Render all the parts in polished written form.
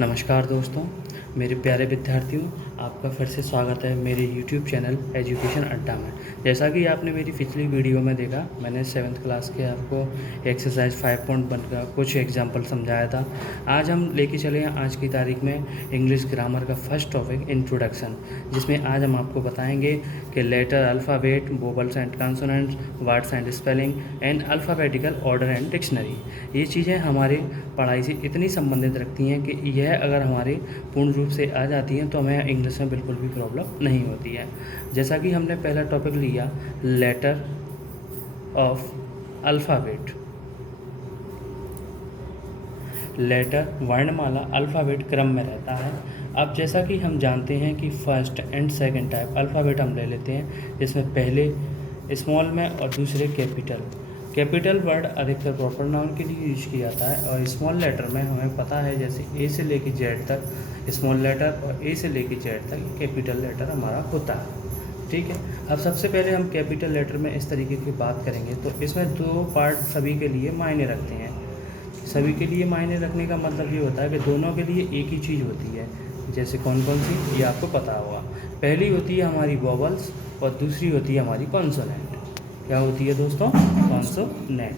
नमस्कार दोस्तों, मेरे प्यारे विद्यार्थियों, आपका फिर से स्वागत है मेरे YouTube चैनल एजुकेशन अड्डा में। जैसा कि आपने मेरी पिछली वीडियो में देखा, मैंने 7th क्लास के आपको एक्सरसाइज 5.1 का कुछ एग्जाम्पल समझाया था। आज हम लेके चले हैं आज की तारीख में इंग्लिश ग्रामर का फर्स्ट टॉपिक इंट्रोडक्शन, जिसमें आज हम आपको बताएंगे कि letter, alphabet, vowels and consonants, words and spelling and alphabetical order and dictionary. ये चीज़ें हमारे पढ़ाई से इतनी संबंधित रखती हैं कि यह अगर हमारे पूर्ण रूप से आ जाती हैं तो हमें इंग्लिश में बिल्कुल भी प्रॉब्लम नहीं होती है। जैसा कि हमने पहला टॉपिक लिया लेटर ऑफ अल्फ़ाबेट। लेटर वर्णमाला अल्फ़ाबेट क्रम में रहता है। अब जैसा कि हम जानते हैं कि first and second type alphabet हम ले लेते हैं, जिसमें पहले स्मॉल में और दूसरे कैपिटल। कैपिटल वर्ड अधिकतर प्रॉपर नाउन के लिए यूज किया जाता है और स्मॉल लेटर में हमें पता है जैसे ए से लेकर जेड तक स्मॉल लेटर और ए से लेकर जेड तक कैपिटल लेटर हमारा होता है। ठीक है, अब सबसे पहले हम कैपिटल लेटर में इस तरीके की बात करेंगे तो इसमें दो पार्ट सभी के लिए मायने रखते हैं। सभी के लिए मायने रखने का मतलब ये होता है कि दोनों के लिए एक ही चीज़ होती है। जैसे कौन कौन सी, ये आपको पता होगा। पहली होती है हमारी वोवल्स और दूसरी होती है हमारी कॉन्सोनेंट। क्या होती है दोस्तों? कॉन्सोनेंट।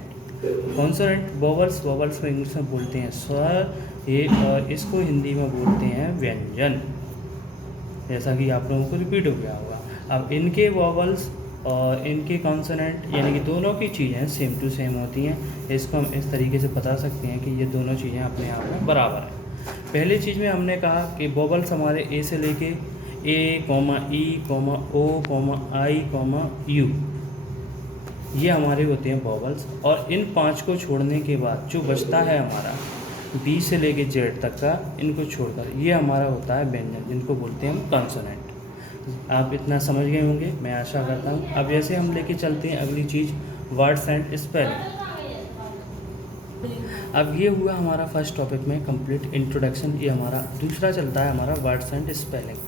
कॉन्सोनेंट वोवल्स में इंग्लिश में बोलते हैं स्वर, ये और इसको हिंदी में बोलते हैं व्यंजन, जैसा कि आप लोगों को रिपीट हो गया होगा। अब इनके वोवल्स और इनके कॉन्सोनेंट यानी कि दोनों की चीज़ें सेम टू सेम होती हैं। इसको हम इस तरीके से बता सकते हैं कि ये दोनों चीज़ें अपने आप में बराबर हैं। पहली चीज़ में हमने कहा कि वोवल्स हमारे ए से लेके ए, ई, ओ, आई, यू, ये हमारे होते हैं वोवल्स। और इन 5 को छोड़ने के बाद जो बचता है हमारा बी से लेके जेड तक का, इनको छोड़कर ये हमारा होता है व्यंजन, जिनको बोलते हैं हम कॉन्सोनेंट। आप इतना समझ गए होंगे, मैं आशा करता हूँ। अब ऐसे हम लेके चलते हैं अगली चीज़, वर्ड्स एंड स्पेलिंग। अब ये हुआ हमारा फर्स्ट टॉपिक में कंप्लीट इंट्रोडक्शन। ये हमारा दूसरा चलता है हमारा वर्ड्स एंड स्पेलिंग।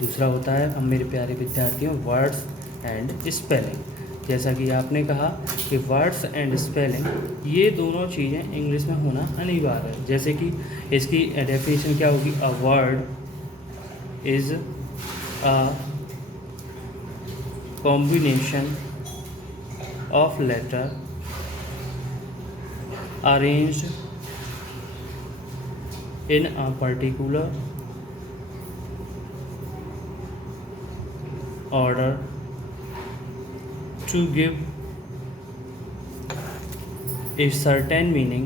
दूसरा होता है हम मेरे प्यारे विद्यार्थियों वर्ड्स एंड स्पेलिंग। जैसा कि आपने कहा कि वर्ड्स एंड स्पेलिंग ये दोनों चीज़ें इंग्लिश में होना अनिवार्य है। जैसे कि इसकी डेफिनेशन क्या होगी? A word is a combination of letter arranged in a particular order to give a certain meaning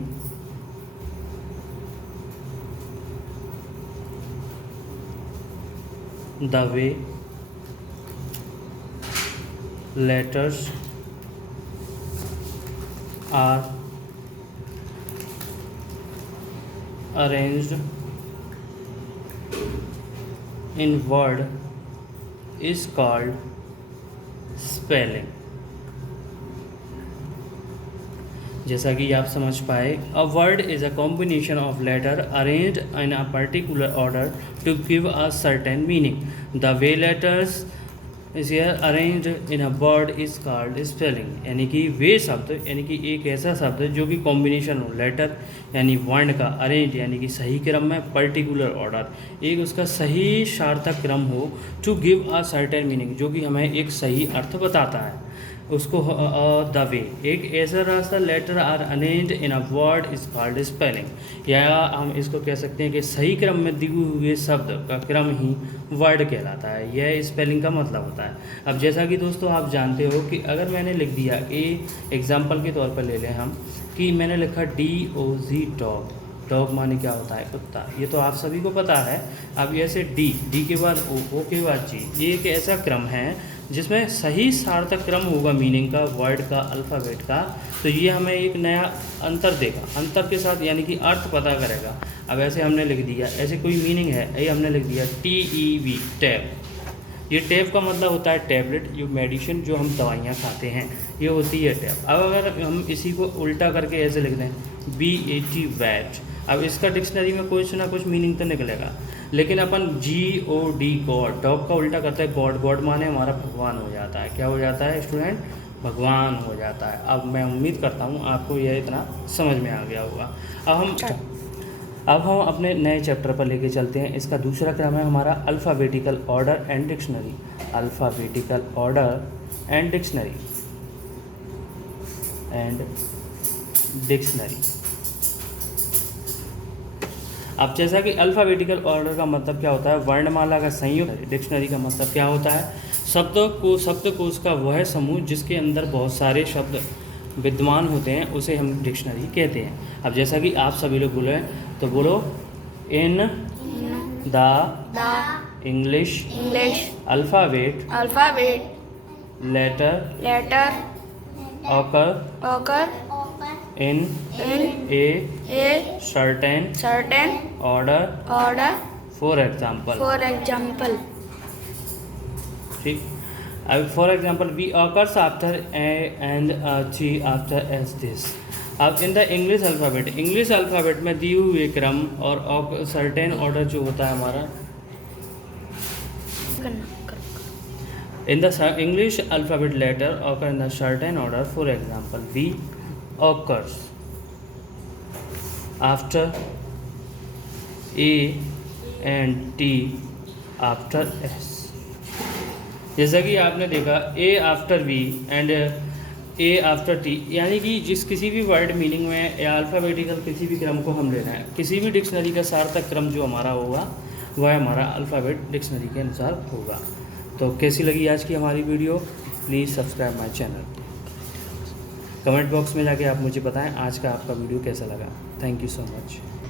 the way letters are arranged in word is called spelling। जैसा कि आप समझ पाए, a word is a combination of letter arranged in a particular order to give a certain meaning the way letters is arranged in a word is called spelling. यानी कि वे शब्द, यानी कि एक ऐसा शब्द जो कि कॉम्बिनेशन हो लेटर यानी वर्ण का, अरेंज यानी कि सही क्रम में, पर्टिकुलर ऑर्डर एक उसका सही सार्थक क्रम हो, to give a certain meaning जो कि हमें एक सही अर्थ बताता है, उसको द वे एक ऐसा रास्ता letter are arranged in a word is called spelling. या हम इसको कह सकते हैं कि सही क्रम में दिए हुए शब्द का क्रम ही वर्ड कहलाता है, यह स्पेलिंग का मतलब होता है। अब जैसा कि दोस्तों आप जानते हो कि अगर मैंने लिख दिया कि एग्जाम्पल के तौर पर ले लें हम कि मैंने लिखा DOG डॉग। डॉग माने क्या होता है? कुत्ता। ये तो आप सभी को पता है। अब ऐसे डी के बाद ओ के बाद जी, ये एक ऐसा क्रम है जिसमें सही सार्थक क्रम होगा मीनिंग का, वर्ड का, अल्फ़ाबेट का, तो ये हमें एक नया अंतर देगा। अंतर के साथ यानी कि अर्थ पता करेगा। अब ऐसे हमने लिख दिया, ऐसे कोई मीनिंग है, ये हमने लिख दिया TEB टैब। ये टैब का मतलब होता है टैबलेट, ये मेडिसिन जो हम दवाइयाँ खाते हैं, ये होती है टैब। अब अगर हम इसी को उल्टा करके ऐसे लिख दें BAT वैट, अब इसका डिक्शनरी में कुछ ना कुछ मीनिंग तो निकलेगा। लेकिन अपन GOD गॉड, डॉग का उल्टा करते हैं गॉड। गॉड माने हमारा भगवान हो जाता है। क्या हो जाता है स्टूडेंट? भगवान हो जाता है। अब मैं उम्मीद करता हूँ आपको यह इतना समझ में आ गया होगा। अब हम अब हम अपने नए चैप्टर पर लेके चलते हैं। इसका दूसरा क्रम है हमारा alphabetical order and dictionary. Alphabetical order and dictionary अब जैसा कि अल्फ़ाबेटिकल ऑर्डर का मतलब क्या होता है, वर्णमाला का संयुक्त। डिक्शनरी का मतलब क्या होता है, शब्दकोश का वह समूह जिसके अंदर बहुत सारे शब्द विद्यमान होते हैं उसे हम डिक्शनरी कहते हैं। अब जैसा कि आप सभी लोग बोले तो बोलो, in the English alphabet letter occur in a certain order for example। ठीक। अब for example V occurs after a and a g after as this। अब इन द इंग्लिश अल्फ़ाबेट में दिए हुए क्रम और सर्टेन ऑर्डर जो होता है हमारा, in the English alphabet letter occur in a certain order. For example, V occurs after A and T after S। जैसा कि आपने देखा A after V and A after T, यानी कि किसी भी वर्ड मीनिंग में या अल्फ़ाबेटिकल किसी भी क्रम को हम ले रहे हैं, किसी भी डिक्शनरी का सार्थक क्रम जो हमारा होगा वह हमारा अल्फ़ाबेट डिक्शनरी के अनुसार होगा। तो कैसी लगी आज की हमारी video, please subscribe my channel. Comment box में जाके आप मुझे बताएं आज का आपका वीडियो कैसा लगा। Thank you so much.